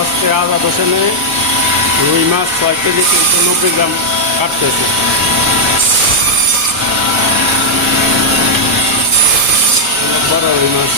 আজকে আজাদ হোসেনে রুই মাছ 6 কেজি 390 গ্রাম কাটতেছে। অনেক বড় রুই মাছ।